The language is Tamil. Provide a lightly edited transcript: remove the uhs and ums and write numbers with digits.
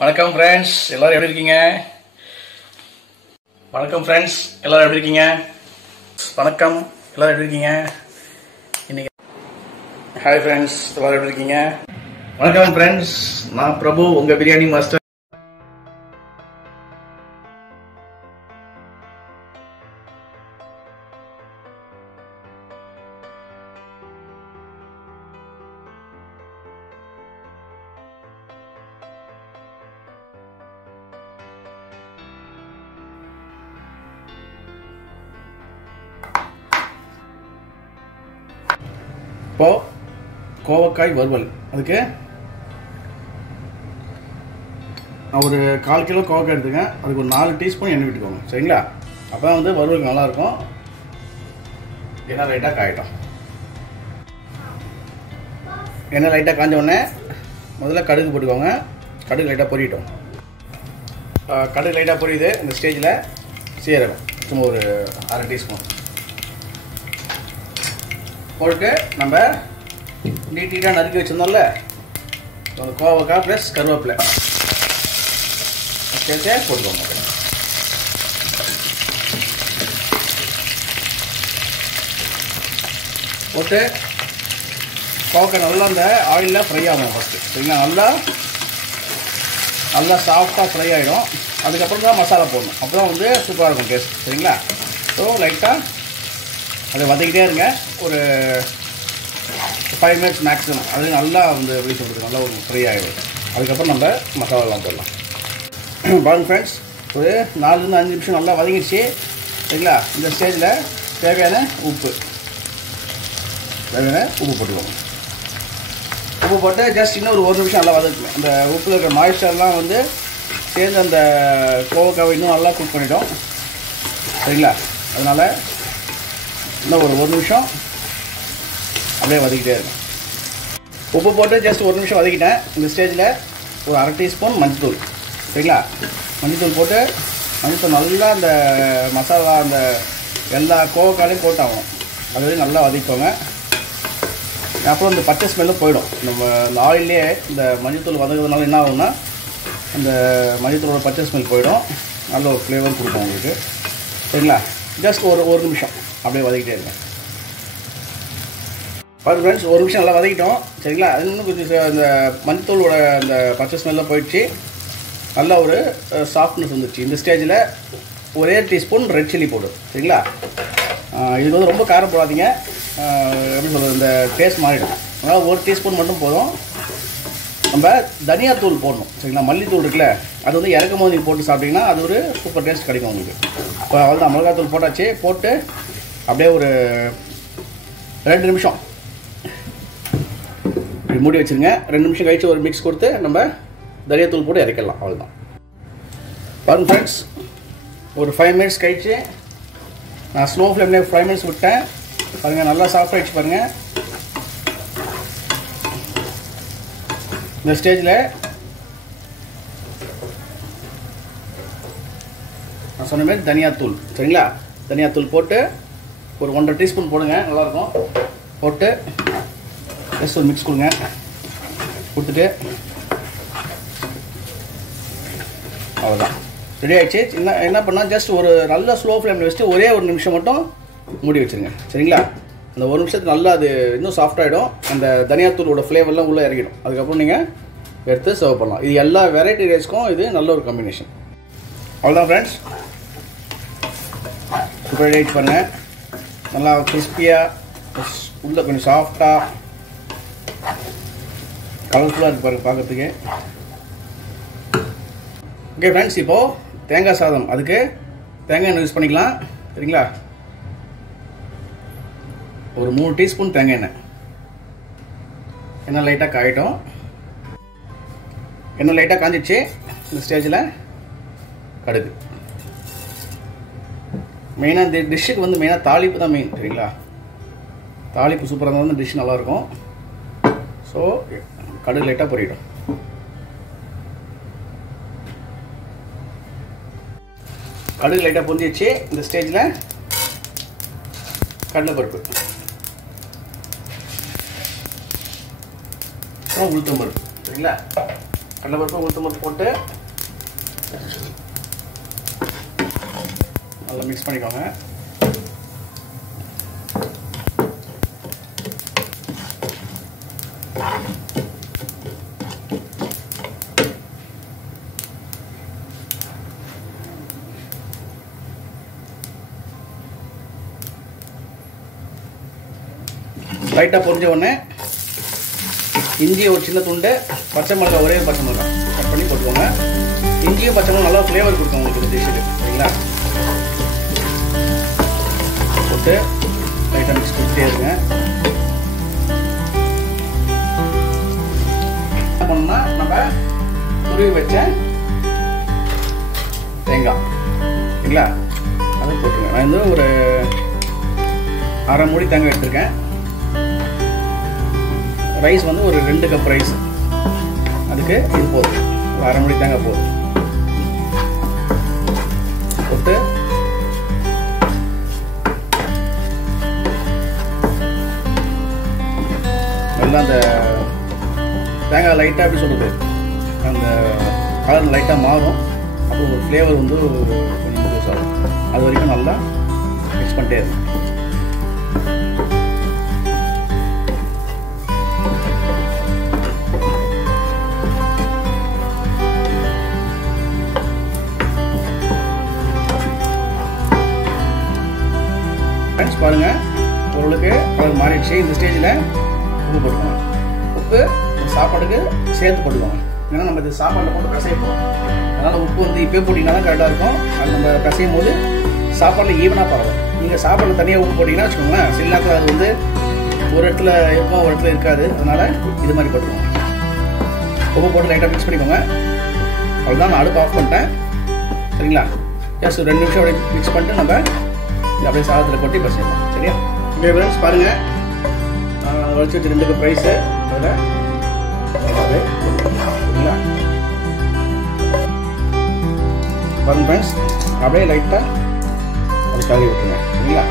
வணக்கம் ஃப்ரெண்ட்ஸ், எல்லாரும் எப்படி இருக்கீங்க? வணக்கம் ஃப்ரெண்ட்ஸ், எல்லாரும் எப்படி இருக்கீங்க? வணக்கம், எல்லாரும் எப்படி இருக்கீங்க? இன்னைக்கு ஹாய் ஃப்ரெண்ட்ஸ், எல்லாரும் எப்படி இருக்கீங்க? வணக்கம் ஃப்ரெண்ட்ஸ், நான் பிரபு, உங்க பிரியாணி மாஸ்டர். இப்போ கோவக்காய் வறுவல், அதுக்கு நான் ஒரு 1/4 கிலோ கோவக்காய் எடுத்துக்கேன். அதுக்கு ஒரு 4 டீஸ்பூன் எண்ணெய் விட்டுக்கோங்க, சரிங்களா? அப்போ தான் வந்து வறுவலுக்கு நல்லாயிருக்கும். எண்ணெய் லைட்டாக காயட்டும். எண்ணெய் லைட்டாக காஞ்ச உடனே முதல்ல கடுகு போட்டுக்கோங்க. கடுகு லைட்டாக பொரியட்டும். கடுகு லைட்டாக பொரியுது. இந்த ஸ்டேஜில் சீரகம் சும்மா ஒரு 1/2 டீஸ்பூன் போட்டு நம்ம நீட்டாக நறுக்கி வச்சுருந்தோம்ல ஒரு கோவக்காய் ப்ளஸ் கருவேப்பிலை சேர்த்து போட்டுக்கோங்க. போட்டு கோவக்காய் நல்லா அந்த ஆயிலில் ஃப்ரை ஆகும் ஃபஸ்ட்டு, சரிங்களா? நல்லா சாஃப்டாக ஃப்ரை ஆகிடும். அதுக்கப்புறம் தான் மசாலா போடணும். அப்போ தான் வந்து சூப்பராக இருக்கும் டேஸ்ட், சரிங்களா? ஸோ லைட்டாக அதை வதக்கிட்டே இருங்க. ஒரு 5 மினிட்ஸ் மேக்ஸிமம். அது நல்லா வந்து எப்படி சொல்கிறது, நல்லா ஒரு ஃப்ரை ஆகிடும். அதுக்கப்புறம் நம்ம மசாலாலாம் போடலாம். பாருங்க ஃப்ரெண்ட்ஸ், ஒரு 4-5 நிமிஷம் நல்லா வதங்கிடுச்சு, சரிங்களா? இந்த ஸ்டேஜில் தேவையான உப்பு போட்டுக்கோங்க. உப்பு போட்டு ஜஸ்ட் இன்னும் ஒரு 1 நிமிஷம் நல்லா வதக்கணும். அந்த உப்பில் இருக்கிற மாய்ஸ்சர்லாம் வந்து சேர்ந்து அந்த கோவக்காவை இன்னும் நல்லா குக் பண்ணிட்டோம், சரிங்களா? அதனால் இன்னும் ஒரு 1 நிமிஷம் அப்படியே வதக்கிட்டே இருக்கும். உப்பு போட்டு ஜஸ்ட் 1 நிமிஷம் வதக்கிட்டேன். இந்த ஸ்டேஜில் ஒரு 1/2 டீஸ்பூன் மஞ்சத்தூள், சரிங்களா? மஞ்சத்தூள் போட்டு மஞ்சத்தூள் நல்லா அந்த மசாலா அந்த எல்லா கோவக்காலையும் போட்டாகணும். அது நல்லா வதக்கிக்கோங்க. அப்புறம் இந்த பச்சை ஸ்மெல்லும் போயிடும். நம்ம இந்த ஆயிலே இந்த மஞ்சத்தூள் வதக்கிறதுனால என்ன ஆகும்னா அந்த மஞ்சத்தூளோட பச்சை ஸ்மெல் போயிடும். நல்ல ஒரு ஃப்ளேவர் கொடுக்கும் உங்களுக்கு, சரிங்களா? ஜஸ்ட் ஒரு நிமிஷம் அப்படியே வதக்கிட்டே இருக்கேன். பாருங்க ஃப்ரெண்ட்ஸ், 1 நிமிஷம் நல்லா வதக்கிட்டோம், சரிங்களா? அது இன்னும் கொஞ்சம் அந்த மஞ்சத்தூளோட அந்த பச்சை ஸ்மெல்லாம் போயிடுச்சு. நல்லா ஒரு சாஃப்ட்னஸ் வந்துடுச்சு. இந்த ஸ்டேஜில் ஒரே டீஸ்பூன் ரெட் சில்லி போடும், சரிங்களா? இது வந்து ரொம்ப காரம் போடாதீங்க, எப்படி சொல்கிறது, இந்த டேஸ்ட் மாறிடும். அதனால் 1 டீஸ்பூன் மட்டும் போதும். நம்ம தனியாத்தூள் போடணும், சரிங்களா? மல்லித்தூள் இருக்குல்ல, அது வந்து இறக்கும் போது நீங்கள் போட்டு சாப்பிட்டிங்கன்னா அது ஒரு சூப்பர் டேஸ்ட் கிடைக்கும் உங்களுக்கு. இப்போ அவ்வளோதான், மிளகாத்தூள் போட்டாச்சு. போட்டு அப்படியே ஒரு 2 நிமிஷம் மூடி வச்சுருங்க. 2 நிமிஷம் கழித்து ஒரு மிக்ஸ் கொடுத்து நம்ம தனியாத்தூள் போட்டு இறக்கலாம், அவ்வளோதான். பாருங்க ஃப்ரெண்ட்ஸ், ஒரு 5 மினிட்ஸ் கழித்து நான் ஸ்லோ ஃப்ளேம்லேயே 5 மினிட்ஸ் விட்டேன். பாருங்கள், நல்லா சாஃப்ட் ஆகிடுச்சு பாருங்கள். இந்த ஸ்டேஜில் நான் சொன்ன மாதிரி தனியாத்தூள், சரிங்களா? தனியாத்தூள் போட்டு ஒரு 1/2 டீஸ்பூன் போடுங்க, நல்லாயிருக்கும். போட்டு ஜஸ்ட் ஒரு மிக்ஸ் கொடுங்க. கொடுத்துட்டு அவ்வளோதான், ரெடி ஆகிடுச்சு. என்ன பண்ணால் ஜஸ்ட் ஒரு நல்ல ஸ்லோ ஃப்ளேமில் வச்சுட்டு ஒரே 1 நிமிஷம் மட்டும் மூடி வச்சுருங்க, சரிங்களா? அந்த 1 நிமிஷத்துக்கு நல்லா அது இன்னும் சாஃப்டாகிடும். அந்த தனியாத்தூளோட ஃப்ளேவர்லாம் உள்ளே இறங்கிடும். அதுக்கப்புறம் நீங்கள் எடுத்து சர்வ் பண்ணலாம். இது எல்லா வெரைட்டி ரைஸ்க்கும் இது நல்ல ஒரு காம்பினேஷன். அவ்வளோதான் ஃப்ரெண்ட்ஸ், சூப்பர் ரைஸ் பண்ணுங்கள். நல்லா கிறிஸ்பியாக உள்ளே கொஞ்சம் சாஃப்டாக கலர்ஃபுல்லாக இருக்குது பாருங்கள் பார்க்குறதுக்கு. ஓகே ஃப்ரெண்ட்ஸ், இப்போது தேங்காய் சாதம், அதுக்கு தேங்காய் எண்ணெய் யூஸ் பண்ணிக்கலாம், சரிங்களா? ஒரு 3 டீஸ்பூன் தேங்காய் எண்ணெய். எண்ணெய் லைட்டாக காயட்டும். எண்ணெய் லைட்டாக காஞ்சிடுச்சு. இந்த ஸ்டேஜில் கடுகு. மெயினாக இந்த டிஷ்ஷுக்கு வந்து மெயினாக தாளிப்பு தான் மெயின், சரிங்களா? தாளிப்பு சூப்பராக இருந்தால் வந்து டிஷ் நல்லாயிருக்கும். ஸோ கடுகு லைட்டாக பொரியட்டும். கடுகு லைட்டாக பொரிஞ்சிடுச்சு. இந்த ஸ்டேஜில் கடலைப்பருப்பு, உளுத்தம் பருப்பு, சரிங்களா? கடலைப்பருப்பு உளுத்தம்பருப்பு போட்டு நல்லா மிக்ஸ் பண்ணிக்கோங்க. லைட்டாக பொரிஞ்ச உடனே இஞ்சி ஒரு சின்ன துண்டு, பச்சை மிளகாய் ஒரே பச்சை மிளகாய் கட் பண்ணி போட்டுக்கோங்க. இஞ்சியும் பச்சை மிளகாய் நல்லா ஃப்ளேவர் கொடுக்கும் உங்களுக்கு இந்த டிஷ்ஷுக்கு. சரிங்களா? போட்டு லைட்டாக மிக்ஸ் பண்ணிட்டே இருங்க. என்ன பண்ணணும்னா நம்ம துருவி வச்ச தேங்காய் சரிங்களா அதை போட்டுருங்க. நான் வந்து ஒரு அரை மூடி தேங்காய் எடுத்துருக்கேன். ரைஸ் வந்து ஒரு 2 கப் ரைஸ், அதுக்கு இது போதும், ஒரு அரை மூடி தேங்காய் போதும். போட்டு நல்லா அந்த தேங்காய் லைட்டாக எப்படி சொல்கிறது, அந்த கலர் லைட்டாக மாறும். அப்போ ஒரு ஃப்ளேவர் வந்து கொஞ்சம் இன்க்ரீஸ் ஆகும். அது வரைக்கும் நல்லா மிக்ஸ் பண்ணிட்டே இருக்கும். ஃப்ரெண்ட்ஸ் பாருங்கள், பொருளுக்கு கலர் மாறிடுச்சு. இந்த ஸ்டேஜில் உப்பு போட்டுக்கோங்க. உப்பு சாப்பாடுக்கு சேர்த்து போட்டுக்கோங்க. ஏன்னா நம்ம இது சாப்பாட்டில் போட்டு பிசைப்போம். அதனால் உப்பு வந்து இப்போ போட்டிங்கன்னா தான் கரெக்டாக இருக்கும். அது நம்ம பிசையும் போது சாப்பாட்டில் ஈவனாக பரவும். நீங்கள் சாப்பாட்டில் தனியாக உப்பு போட்டிங்கன்னா வச்சுக்கோங்களேன், சில நேரத்தில் அது வந்து ஒரு இடத்துல இருக்கும், ஒரு இடத்துல இருக்காது. அதனால் இது மாதிரி போட்டுக்கோங்க. உப்பு போட்டு லைட்டாக மிக்ஸ் பண்ணிக்கோங்க. அவ்வளோதான், நான் அடுப்பு ஆஃப் பண்ணிட்டேன். சரிங்களா? ஜஸ்ட் 2 நிமிஷம் அப்படியே மிக்ஸ் பண்ணிட்டு நம்ம அப்படியே சாதத்தில் கொட்டி பசையலாம். சரியா? ஓகே ஃப்ரெண்ட்ஸ் பாருங்கள், நான் வச்சு வச்சு 2 கப் ரைஸு அதில் சரிங்களா? பாருங்கள் ஃப்ரெண்ட்ஸ், அப்படியே லைட்டாக அது கழுவி விட்டுருங்க. சரிங்களா?